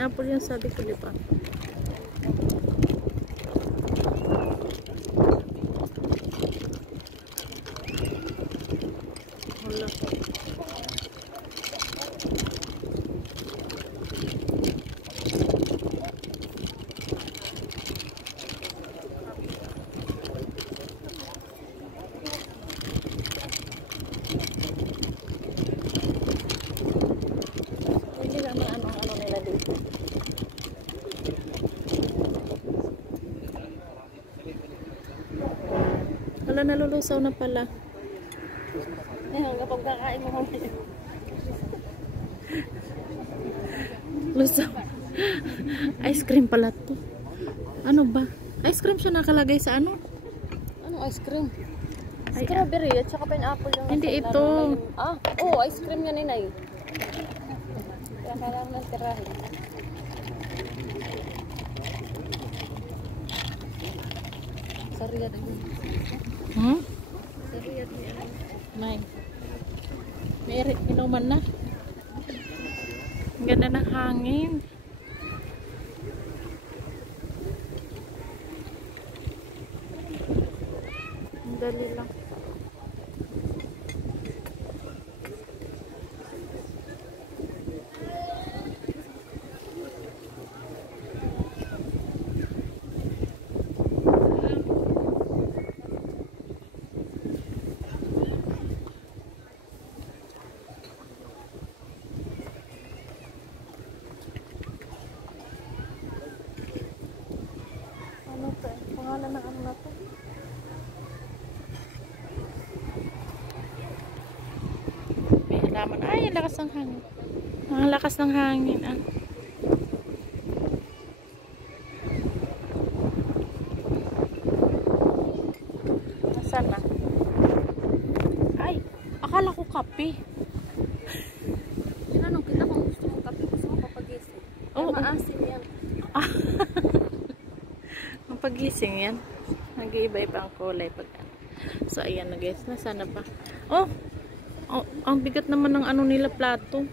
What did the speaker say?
Pineapple yan sabi ko, di ba? Wala. Hindi naman ano nila dito. Wala, nalulusaw na pala. Kapag kakain mo kami. Lusaw. Ice cream pala to. Ano ba? Ice cream siya nakalagay sa ano? Anong ice cream? Strawberry at saka pineapple yung hindi ito. Ice cream yan inay. Kaya kailangan ng tirahin. Sariyat yun. Sariyat yun. May inuman na. Ang ganda ng hangin. Ang dali lang. Pangalan ng ano na to? May halaman. Ay, ang lakas ng hangin. Ang lakas ng hangin. Nasaan na? Ay, akala ko kape. Tinanong kita kung gusto mo kape, gusto mo papagising. Oo. Maasim yan. Pagising yan. Nag-iiba-iba ang kulay pag so ayan na guys, nasana pa. Ang bigat naman ng ano nila plato.